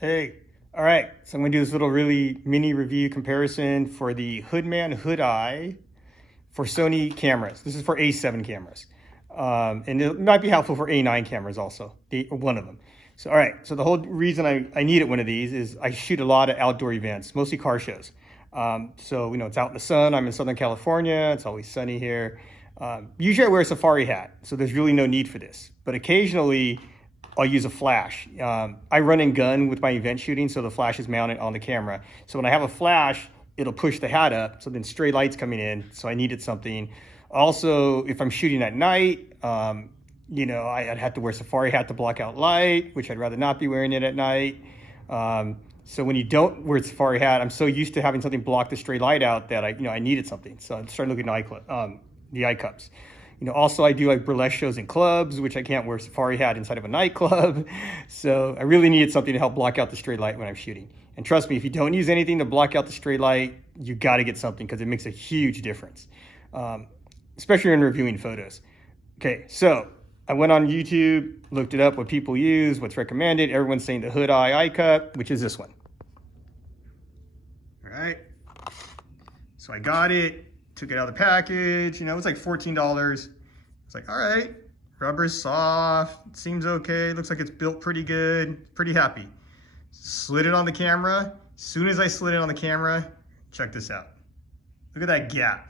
Hey, all right. So I'm gonna do this little really mini review comparison for the Hoodman HoodEye for Sony cameras. This is for A7 cameras. And it might be helpful for A9 cameras also, one of them. So, all right. So the whole reason I needed one of these is I shoot a lot of outdoor events, mostly car shows. So, it's out in the sun. I'm in Southern California. It's always sunny here. Usually I wear a safari hat, so there's really no need for this. But occasionally, I'll use a flash. I run and gun with my event shooting, so the flash is mounted on the camera. So when I have a flash, it'll push the hat up, so then stray light's coming in, so I needed something. Also, if I'm shooting at night, I'd have to wear a safari hat to block out light, which I'd rather not be wearing it at night. So when you don't wear a safari hat, I'm so used to having something block the stray light out that I needed something. So I started looking at the eye cups. Also I do like burlesque shows in clubs, which I can't wear a safari hat inside of a nightclub. So I really needed something to help block out the stray light when I'm shooting. And trust me, if you don't use anything to block out the stray light, you got to get something because it makes a huge difference, especially when reviewing photos. Okay, so I went on YouTube, looked it up, what people use, what's recommended. Everyone's saying the HoodEye Eyecup, which is this one. All right, so I got it. Took it out of the package, it was like $14. It's like, all right, rubber's soft, it seems okay, looks like it's built pretty good, pretty happy. Slid it on the camera. As soon as I slid it on the camera, check this out. Look at that gap.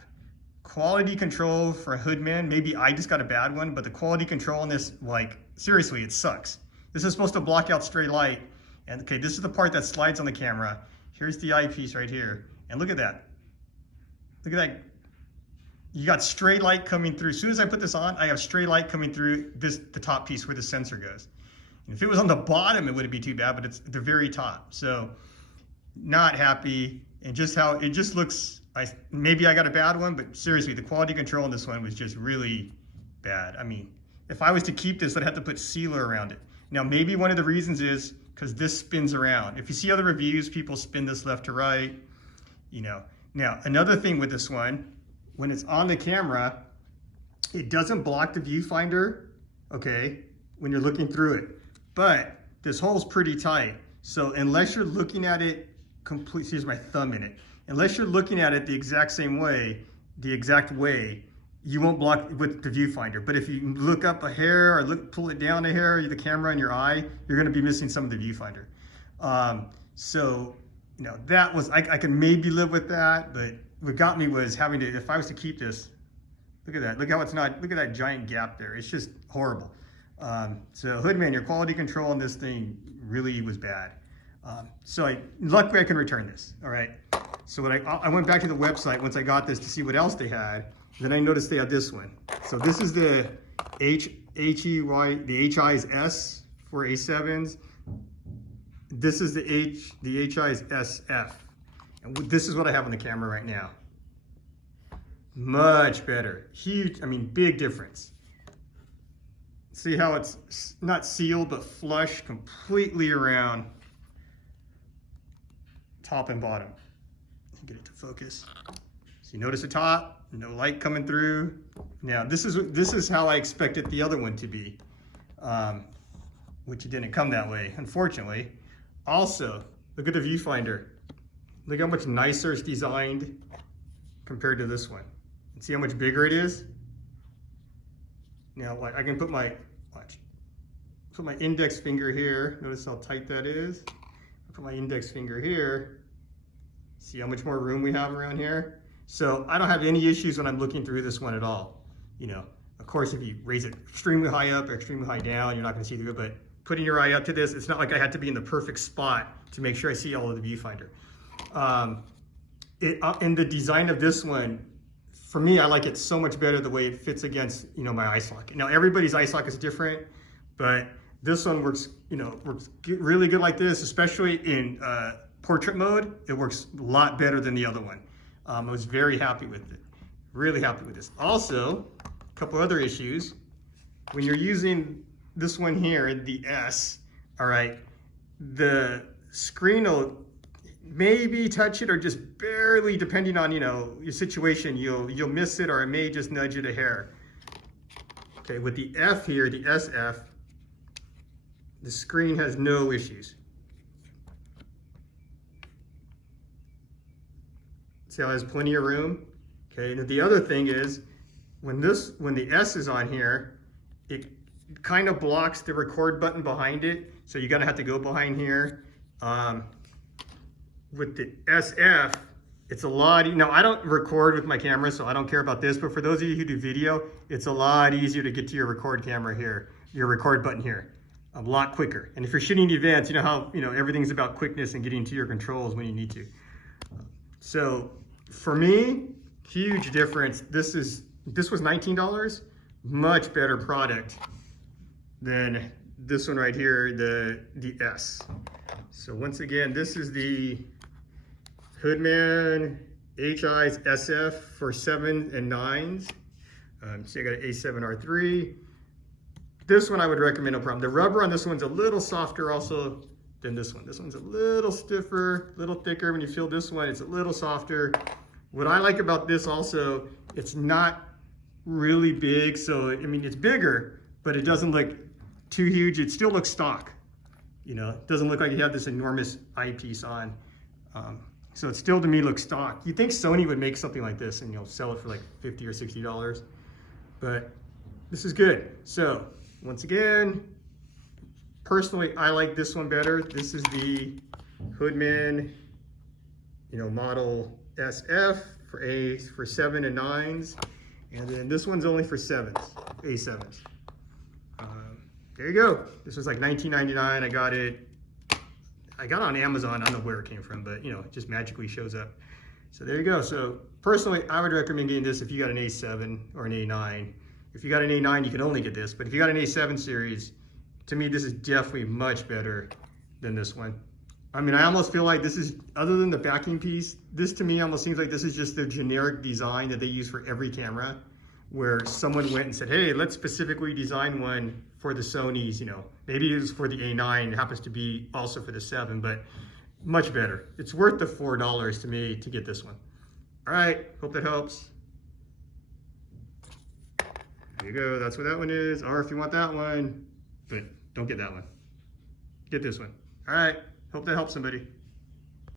Quality control for a Hoodman, maybe I just got a bad one, but the quality control on this, like, seriously, it sucks. This is supposed to block out stray light, and okay, this is the part that slides on the camera. Here's the eyepiece right here, and look at that. Look at that. You got stray light coming through. As soon as I put this on, I have stray light coming through the top piece where the sensor goes. And if it was on the bottom, it wouldn't be too bad, but it's the very top. So not happy. And just how it just looks, maybe I got a bad one, but seriously, the quality control on this one was just really bad. I mean, if I was to keep this, I'd have to put sealer around it. Now, maybe one of the reasons is because this spins around. If you see other reviews, people spin this left to right, Now, another thing with this one, when it's on the camera, it doesn't block the viewfinder, okay, when you're looking through it. But this hole's pretty tight. So unless you're looking at it completely, here's my thumb in it. Unless you're looking at it the exact way, you won't block with the viewfinder. But if you look up a hair or pull it down a hair, the camera in your eye, you're gonna be missing some of the viewfinder. That was, I could maybe live with that, but what got me was having to, if I was to keep this, look at that, look how it's not, look at that giant gap there. It's just horrible. So Hoodman, your quality control on this thing really was bad. Luckily I can return this, all right? So I went back to the website once I got this to see what else they had. Then I noticed they had this one. So this is the HEYES for A7s. This is the HEYES SF. And this is what I have on the camera right now. Much better. Huge, big difference. See how it's not sealed, but flush completely around top and bottom. Get it to focus. So you notice the top, no light coming through. Now this is how I expected the other one to be, which it didn't come that way, unfortunately. Also, look at the viewfinder. Look how much nicer it's designed compared to this one. And see how much bigger it is? Now, I can put my index finger here. Notice how tight that is. I put my index finger here. See how much more room we have around here? So I don't have any issues when I'm looking through this one at all. Of course, if you raise it extremely high up or extremely high down, you're not gonna see through it, but putting your eye up to this, it's not like I had to be in the perfect spot to make sure I see all of the viewfinder. And the design of this one, for me, I like it so much better the way it fits against, my eye socket. Now everybody's eye socket is different, but this one works, works really good like this, especially in portrait mode. It works a lot better than the other one. I was very happy with it, really happy with this. Also, a couple other issues. When you're using this one here, the S, all right, the screen will maybe touch it or just barely, depending on, your situation, you'll miss it or it may just nudge it a hair. Okay, with the F here, the SF, the screen has no issues. See how it has plenty of room? Okay, and the other thing is, when the S is on here, it kind of blocks the record button behind it, so you're gonna have to go behind here. With the SF, it's a lot, I don't record with my camera, so I don't care about this, but for those of you who do video, it's a lot easier to get to your record camera here, your record button here, a lot quicker. And if you're shooting events, you know how, everything's about quickness and getting to your controls when you need to. So for me, huge difference. This was $19, much better product than this one right here, the S. So once again, this is the Hoodman HEYES SF for 7 and 9s. So I got an A7RIII. This one I would recommend, no problem. The rubber on this one's a little softer also than this one. This one's a little stiffer, a little thicker. When you feel this one, it's a little softer. What I like about this also, it's not really big. So, it's bigger, but it doesn't look too huge. It still looks stock. It doesn't look like you have this enormous eyepiece on. So it still, to me, looks stock. You'd think Sony would make something like this and sell it for like $50 or $60, but this is good. So once again, personally, I like this one better. This is the Hoodman, model SF for 7 and 9s, and then this one's only for 7s, A7s. There you go. This was like $19.99. I got it on Amazon. I don't know where it came from, but it just magically shows up. So there you go. So personally, I would recommend getting this if you got an A7 or an A9. If you got an A9, you can only get this. But if you got an A7 series, to me, this is definitely much better than this one. I almost feel like this is, other than the backing piece, this to me almost seems like this is just the generic design that they use for every camera, where someone went and said, hey, let's specifically design one for the Sonys, maybe it was for the A9, it happens to be also for the 7, but much better. It's worth the $4 to me to get this one. All right, hope that helps. There you go, that's what that one is. Or if you want that one, but don't get that one. Get this one. All right, hope that helps somebody.